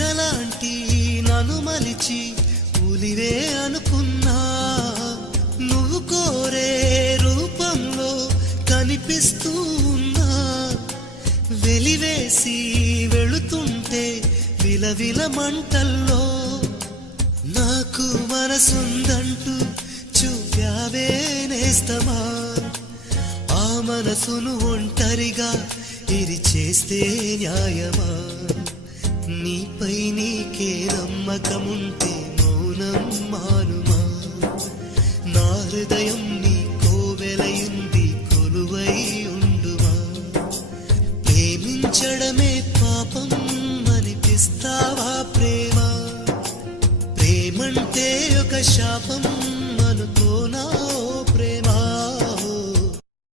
శిలలాంటి నన్ను మలిచి పులివే అనుకున్నా, నువ్వు కోరే రూపంలో కనిపిస్తూ ఉన్నా. వెలివేసి వెళుతుంటే విలవిల మంటల్లో నాకు మనసుందంటూ చూపావే నేస్తమా. ఆ మనసును ఒంటరిగా ఇరిచేస్తే న్యాయమా. నీపై నీకే నమ్మకముంటే మౌనం మానుమా.